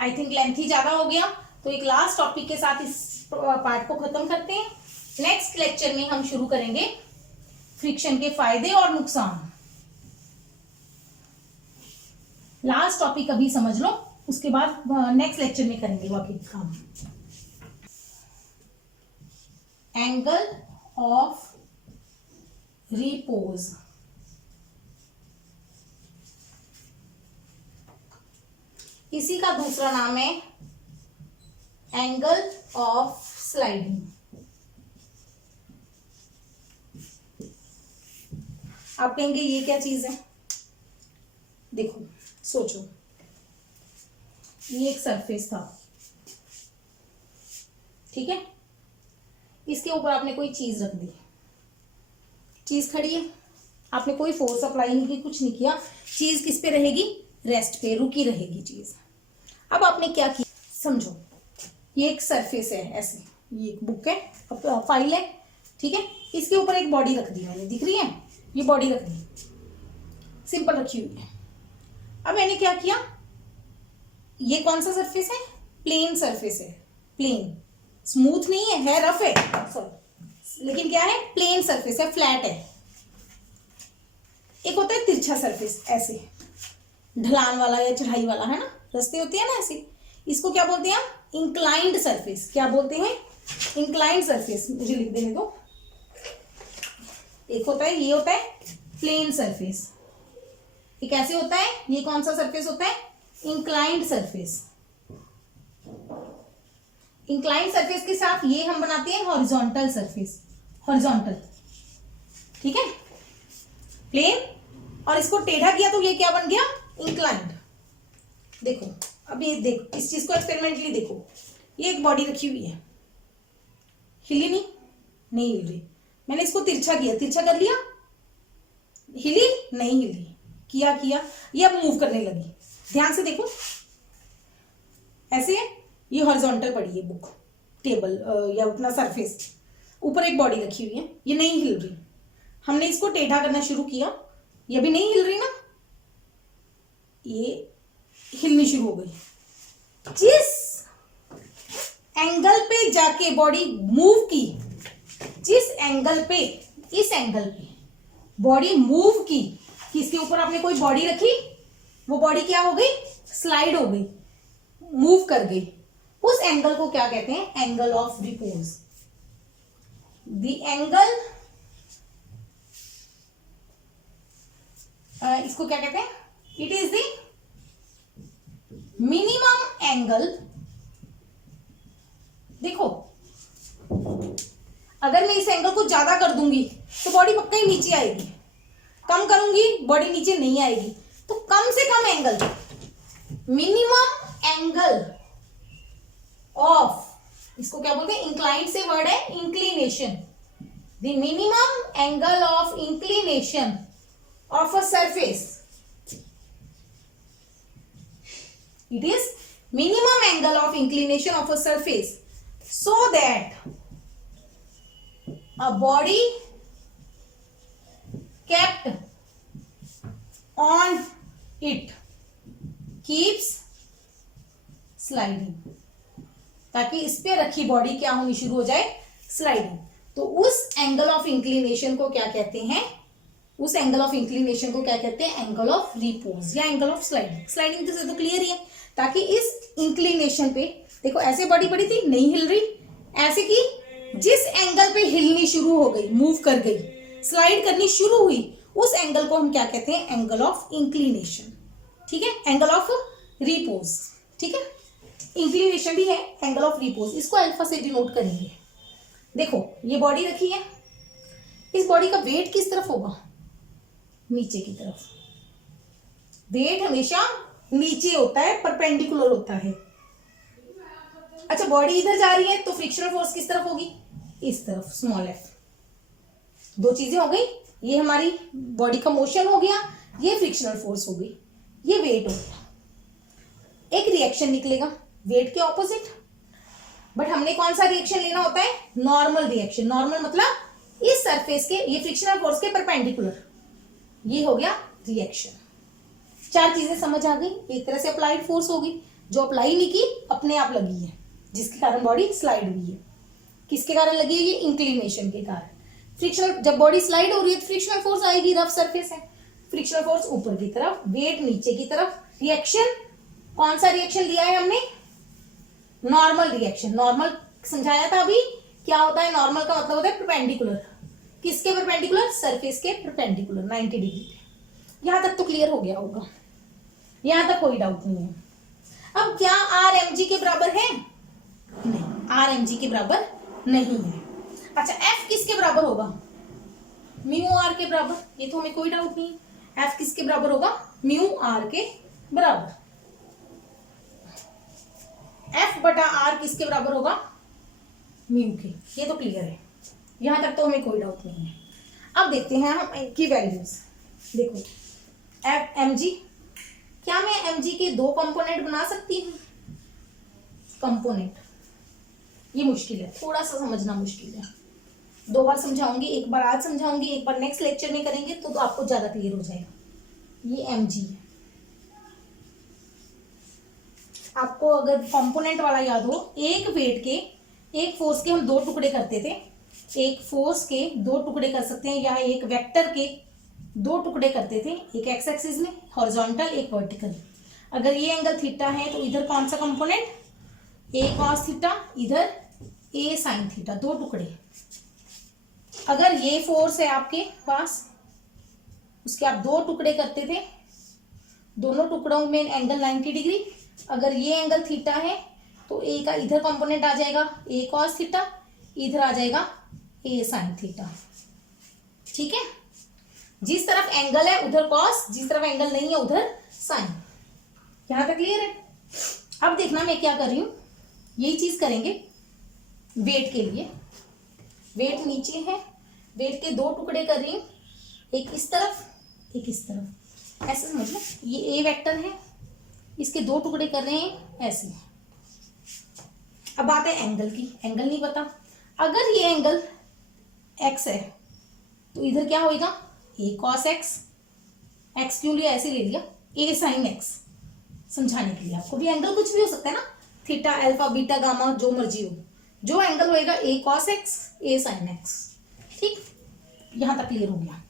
I think length ही ज्यादा हो गया, तो एक लास्ट टॉपिक के साथ इस पार्ट को खत्म करते हैं। नेक्स्ट लेक्चर में हम शुरू करेंगे फ्रिक्शन के फायदे और नुकसान। लास्ट टॉपिक अभी समझ लो, उसके बाद नेक्स्ट लेक्चर में करेंगे बाकी काम। एंगल ऑफ रिपोज, इसी का दूसरा नाम है एंगल ऑफ स्लाइडिंग। आप कहेंगे ये क्या चीज है, देखो सोचो, ये एक सरफेस था, ठीक है। इसके ऊपर आपने कोई चीज रख दी, चीज खड़ी है, आपने कोई फोर्स अप्लाई नहीं की, कुछ नहीं किया, चीज किस पे रहेगी, रेस्ट पे, रुकी रहेगी चीज। अब आपने क्या किया, समझो ये एक सरफेस है, ऐसे ये एक बुक है, फाइल है, ठीक है। इसके ऊपर एक बॉडी रख दी मैंने, दिख रही है, ये बॉडी रख दी, सिंपल रखी हुई है। अब मैंने क्या किया, ये कौन सा सरफेस है, प्लेन सरफेस है, प्लेन, स्मूथ नहीं है रफ है, सॉरी, लेकिन क्या है, प्लेन सरफेस है, फ्लैट है। एक होता है तिरछा सरफेस, ऐसे ढलान वाला या चढ़ाई वाला, है ना, रास्ते होते हैं ना ऐसे, इसको क्या बोलते हैं, इंक्लाइंड सरफेस। क्या बोलते हैं, इंक्लाइंड सरफेस। मुझे लिख देने दो। एक होता है, ये होता है प्लेन सरफेस, ये कैसे होता है, ये कौन सा सरफेस होता है, इंक्लाइंड सरफेस। इंक्लाइंड सरफेस के साथ ये हम बनाते हैं हॉरिजॉन्टल सरफेस, हॉरिजॉन्टल, ठीक है, प्लेन, और इसको टेढ़ा किया तो ये क्या बन गया, इंक्लाइंड। देखो अब ये देखो, इस चीज को एक्सपेरिमेंटली देखो, ये एक बॉडी रखी हुई है, हिली नहीं, नहीं हिल रही, मैंने इसको तिरछा किया, तिरछा कर लिया, हिली नहीं हिली, किया किया, ये अब मूव करने लगी। ध्यान से देखो, ऐसे है, ये हॉरिजॉन्टल पड़ी है बुक, टेबल या अपना सरफेस, ऊपर एक बॉडी रखी हुई है, ये नहीं हिल रही, हमने इसको टेढ़ा करना शुरू किया, ये भी नहीं हिल रही ना, ये हिलनी शुरू हो गई। जिस एंगल पे जाके बॉडी मूव की, जिस एंगल पे, इस एंगल पे बॉडी मूव की, किसके ऊपर आपने कोई बॉडी रखी, वो बॉडी क्या हो गई, स्लाइड हो गई, मूव कर गई, उस एंगल को क्या कहते हैं, angle of repose. The angle, इसको क्या कहते हैं, it is the minimum angle. देखो अगर मैं इस एंगल को ज्यादा कर दूंगी तो बॉडी पक्का ही नीचे आएगी, कम करूंगी बॉडी नीचे नहीं आएगी, तो कम से कम एंगल, मिनिमम एंगल ऑफ, इसको क्या बोलते हैं, इंक्लाइंड से वर्ड है inclination, the minimum angle of inclination of a surface, it is minimum angle of inclination of a surface so that a body kept on it keeps sliding, ताकि इस पे रखी बॉडी क्या होनी शुरू हो जाए, स्लाइडिंग। तो उस एंगल ऑफ इंक्लिनेशन को क्या कहते हैं, उस एंगल ऑफ इंक्लिनेशन को क्या कहते हैं, एंगल ऑफ रिपोज या एंगल ऑफ स्लाइडिंग। स्लाइडिंग से तो क्लियर ही है, ताकि इस इंक्लिनेशन पे देखो, ऐसे बॉडी पड़ी थी, नहीं हिल रही, ऐसे की जिस एंगल पे हिलनी शुरू हो गई, मूव कर गई, स्लाइड करनी शुरू हुई, उस एंगल को हम क्या कहते हैं, एंगल ऑफ इंक्लिनेशन, ठीक है, एंगल ऑफ रिपोज, ठीक है। इंक्लिनेशन भी है, एंगल ऑफ रिपोज, इसको अल्फा से डिनोट करेंगे। देखो ये बॉडी रखी है, इस बॉडी का वेट किस तरफ होगा? नीचे की तरफ। वेट हमेशा नीचे होता है, परपेंडिकुलर होता है। अच्छा, बॉडी इधर जा रही है तो फ्रिक्शनल फोर्स किस तरफ होगी? इस तरफ, स्मॉल एफ। दो चीजें हो गई, ये हमारी बॉडी का मोशन हो गया, ये फ्रिक्शनल फोर्स हो गई, ये वेट हो गया। एक रिएक्शन निकलेगा वेट के ऑपोजिट, बट हमने कौन सा रिएक्शन लेना होता है? Normal reaction. नॉर्मल मतलब इस सरफेस के, ये फ्रिक्शनल फोर्स के परपेंडिकुलर। ये हो गया रिएक्शन। चार चीजें समझ आ गई। एक तरह से अप्लाइड फोर्स होगी, जो अप्लाई नहीं की, अपने आप लगी है, जिसके कारण बॉडी स्लाइड हुई है। किसके कारण लगी है? ये इंक्लिनेशन के कारण। फ्रिक्शनल, जब बॉडी स्लाइड हो रही है तो फ्रिक्शनल फोर्स आएगी, रफ सरफेस है, फ्रिक्शनल फोर्स ऊपर की तरफ, वेट नीचे की तरफ। रिएक्शन, कौन सा रिएक्शन लिया है हमने? Normal reaction. नॉर्मल समझाया था अभी, क्या होता है? नॉर्मल का मतलब होता है परपेंडिकुलर। किसके परपेंडिकुलर? सरफेस के परपेंडिकुलर, 90 डिग्री। यहां तक तो क्लियर हो गया होगा, यहां तक कोई डाउट नहीं है। अब क्या आर एम जी के बराबर है? नहीं, आर एम जी के बराबर नहीं है। अच्छा, एफ किसके बराबर होगा? म्यू आर के बराबर, ये तो हमें कोई डाउट नहीं है। एफ किसके बराबर होगा? म्यू आर के बराबर। एफ बटा आर किसके बराबर होगा? म्यू के। ये तो क्लियर है, यहां तक तो हमें कोई डाउट नहीं है। अब देखते हैं हम इनकी वैल्यूज। देखो, एफ एम जी, क्या मैं एम जी के दो कंपोनेंट बना सकती हूँ? कंपोनेंट, ये मुश्किल है, थोड़ा सा समझना मुश्किल है। दो बार समझाऊंगी, एक बार आज समझाऊंगी, एक बार नेक्स्ट लेक्चर में करेंगे तो आपको ज्यादा क्लियर हो जाएगा। ये एम जी है। आपको अगर कंपोनेंट वाला याद हो, एक वेट के, एक फोर्स के हम दो टुकड़े करते थे। एक फोर्स के दो टुकड़े कर सकते हैं, या एक वेक्टर के दो टुकड़े करते थे, एक एक्स एक्सिस में हॉरिजॉन्टल, एक वर्टिकल। अगर ये एंगल थीटा है तो इधर कौन सा कंपोनेंट? ए कॉस थीटा, इधर ए साइन थीटा, दो टुकड़े। अगर ये फोर्स है आपके पास, उसके आप दो टुकड़े करते थे, दोनों टुकड़ों में एंगल 90 डिग्री। अगर ये एंगल थीटा है तो ए का इधर कंपोनेंट आ जाएगा ए कॉस थीटा, इधर आ जाएगा ए साइन थीटा। ठीक है, जिस तरफ एंगल है उधर कॉस, जिस तरफ एंगल नहीं है उधर साइन। यहां तक क्लियर है? अब देखना मैं क्या कर रही हूं, यही चीज करेंगे वेट के लिए। वेट नीचे है, वेट के दो टुकड़े कर रही हूं, एक इस तरफ, एक इस तरफ, ऐसे समझ लो। ये ए वेक्टर है, इसके दो टुकड़े कर रहे हैं ऐसे। अब बात है एंगल की। एंगल नहीं पता, अगर ये एंगल एक्स है तो इधर क्या होएगा? ए कॉस एक्स। एक्स क्यों लिया? ऐसे ले लिया, ए साइन एक्स, समझाने के लिए आपको। भी एंगल कुछ भी हो सकता है ना, थीटा, अल्फा, बीटा, गामा, जो मर्जी हो। जो एंगल होएगा ए कॉस एक्स, ए साइन एक्स। ठीक, यहां तक क्लियर हो गया।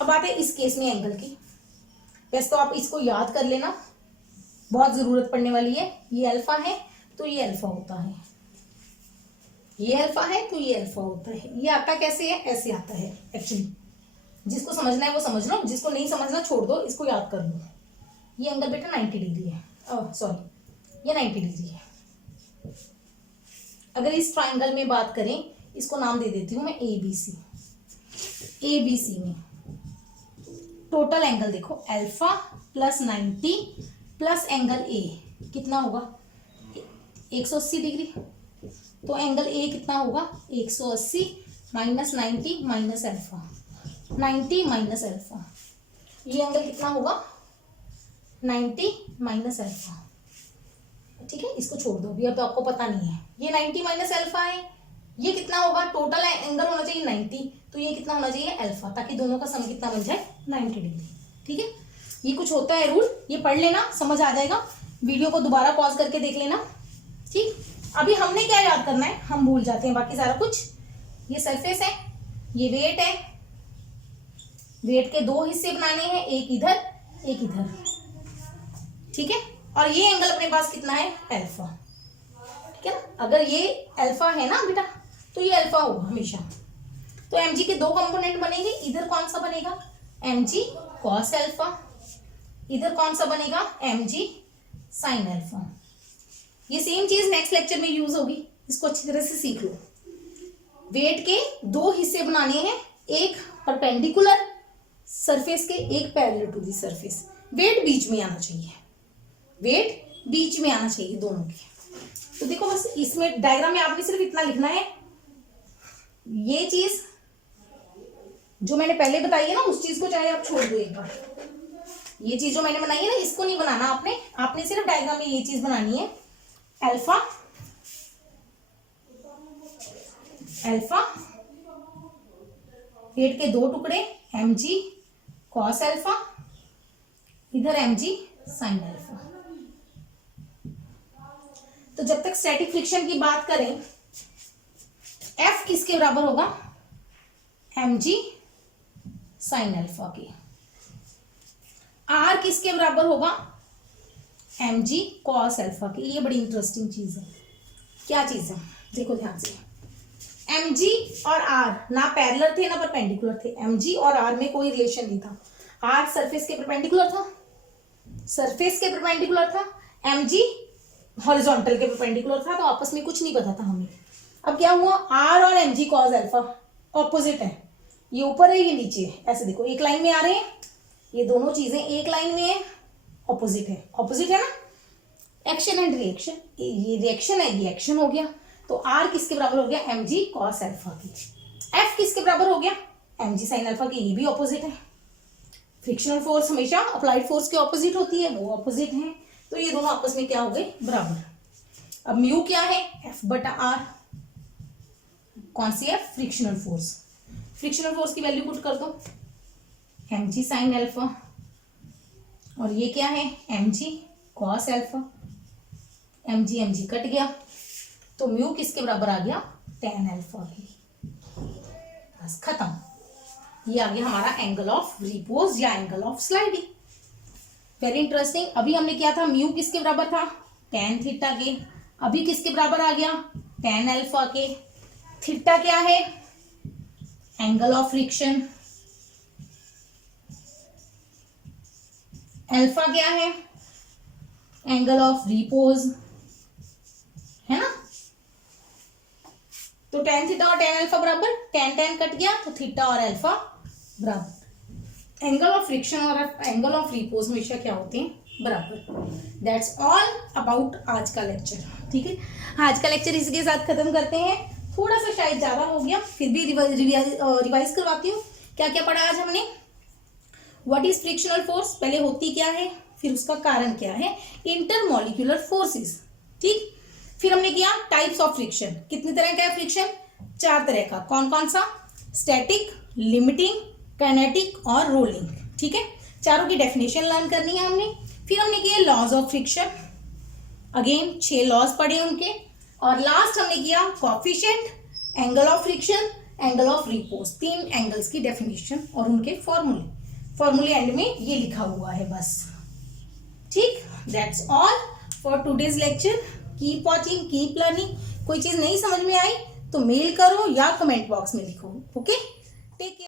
अब बात है इस केस में एंगल की। वैसे तो आप इसको याद कर लेना, बहुत जरूरत पड़ने वाली है। ये अल्फा है तो ये अल्फा होता है, ये अल्फा है तो ये अल्फा होता है। ये आता कैसे है? ऐसे आता है एक्चुअली। जिसको समझना है वो समझ लो, जिसको नहीं समझना छोड़ दो, इसको याद कर लो। ये एंगल बेटा 90 डिग्री है, सॉरी, ये 90 डिग्री है। अगर इस ट्राइंगल में बात करें, इसको नाम दे देती हूं मैं ए बी सी। ए बी सी में टोटल एंगल देखो, alpha plus 90 plus angle A कितना होगा? 180 डिग्री। तो एंगल ए कितना होगा? 180 minus 90 minus alpha, 90 minus alpha. ये एंगल कितना होगा? 90 माइनस अल्फा। ठीक है, इसको छोड़ दो, अभी अब तो आपको पता नहीं है। ये 90 माइनस अल्फा है, ये कितना होगा? टोटल एंगल होना चाहिए 90, तो ये कितना होना चाहिए? अल्फा, ताकि दोनों का सम कितना बन जाए? 90 डिग्री। ठीक है, ये कुछ होता है रूल, ये पढ़ लेना, समझ आ जाएगा। वीडियो को दोबारा पॉज करके देख लेना। ठीक, अभी हमने क्या याद करना है, हम भूल जाते हैं बाकी सारा कुछ। ये सरफेस है, ये वेट है, वेट के दो हिस्से बनाने हैं, एक इधर एक इधर। ठीक है, और ये एंगल अपने पास कितना है? अल्फा। ठीक है ना, अगर ये अल्फा है ना बेटा, तो ये अल्फा होगा हमेशा। तो एम जी के दो कंपोनेंट बनेंगे, इधर कौन सा बनेगा? एम जी कॉस अल्फा, इधर कौन सा बनेगा? M G sine alpha. ये सेम चीज नेक्स्ट लेक्चर में यूज होगी, इसको अच्छी तरह से सीख लो। वेट के दो हिस्से बनाने हैं, एक परपेंडिकुलर सरफेस के, एक parallel to the surface. Weight बीच में आना चाहिए, वेट बीच में आना चाहिए दोनों के। तो देखो बस इसमें डायग्राम में आपने सिर्फ इतना लिखना है, ये चीज जो मैंने पहले बताई है ना उस चीज को चाहे आप छोड़ दो एक बार, ये चीज जो मैंने बनाई है ना इसको नहीं बनाना आपने, आपने सिर्फ डायग्राम में ये चीज बनानी है। अल्फा अल्फा वेट के दो टुकड़े mg cos अल्फा, इधर mg sin अल्फा। तो जब तक स्टैटिक फ्रिक्शन की बात करें, F किसके बराबर होगा, mg sin अल्फा के। R किसके बराबर होगा, mg cos अल्फा के। ये बड़ी इंटरेस्टिंग चीज है। क्या चीज है देखो ध्यान से, mg और r ना पैरेलल थे ना परपेंडिकुलर थे, mg और r में कोई रिलेशन नहीं था। r सरफेस के परपेंडिकुलर था, सरफेस के परपेंडिकुलर था, mg हॉरिजॉन्टल के परपेंडिकुलर था, तो आपस में कुछ नहीं पता था हमें। अब क्या हुआ, r और mg cos अल्फा ऑपोजिट है, ये ऊपर है ये नीचे है, ऐसे देखो एक लाइन में आ रहे हैं, ये दोनों चीजें एक लाइन में है, ऑपोजिट है, ऑपोजिट है ना। एक्शन एंड रिएक्शन, ये रिएक्शन है ये एक्शन हो गया। तो R किसके बराबर हो गया, mg cos अल्फा की। F किसके बराबर हो गया, mg sin अल्फा की, ये भी ऑपोजिट है। फ्रिक्शनल फोर्स हमेशा अप्लाइड फोर्स के ऑपोजिट होती है, वो ऑपोजिट है, तो ये दोनों आपस में क्या हो गए, बराबर। अब म्यू क्या है, F बटा R, कौन सी है, फ्रिक्शनल फोर्स। फ्रिक्शनल फोर्स की वैल्यू पुट कर दो, mg sin अल्फा, और ये क्या है, mg cos alpha. mg cut गया, तो म्यू किसके बराबर आ गया, tan अल्फा की। बस खत्म, ये आ गया हमारा एंगल ऑफ रिपोज या angle of sliding. Very interesting. अभी हमने किया था म्यू किसके बराबर था, tan थीटा के, अभी किसके बराबर आ गया, tan अल्फा के। थीटा क्या है, एंगल ऑफ फ्रिक्शन, अल्फा क्या है, एंगल ऑफ रिपोज, है ना। तो tan थीटा और tan अल्फा बराबर, tan कट गया तो थीटा और अल्फा बराबर। एंगल ऑफ फ्रिक्शन और एंगल ऑफ रिपोज हमेशा क्या होते हैं, बराबर। दैट्स ऑल अबाउट आज का लेक्चर। ठीक है, आज का लेक्चर इसके साथ खत्म करते हैं। थोड़ा सा शायद ज्यादा हो गया, फिर भी रिवाइज करवाती हूँ। क्या क्या पढ़ा आज हमने, व्हाट इज फ्रिक्शनल फोर्स, पहले होती क्या है, फिर उसका कारण क्या है, इंटरमॉलिक्यूलर फोर्सेस। ठीक, फिर हमने किया टाइप्स ऑफ फ्रिक्शन, कितनी तरह का है फ्रिक्शन, 4 तरह का। कौन कौन सा, स्टैटिक, लिमिटिंग, काइनेटिक और रोलिंग। ठीक है, चारों की डेफिनेशन लर्न करनी है हमने। फिर हमने किया laws of friction, again 6 laws पढ़े उनके। और लास्ट हमने किया coefficient, angle of friction, angle of repose, 3 angles की डेफिनेशन और उनके फॉर्मूले एंड में ये लिखा हुआ है बस। ठीक, that's all for today's lecture. Keep watching, keep learning. कोई चीज नहीं समझ में आई तो मेल करो या कमेंट बॉक्स में लिखो। Okay, take care.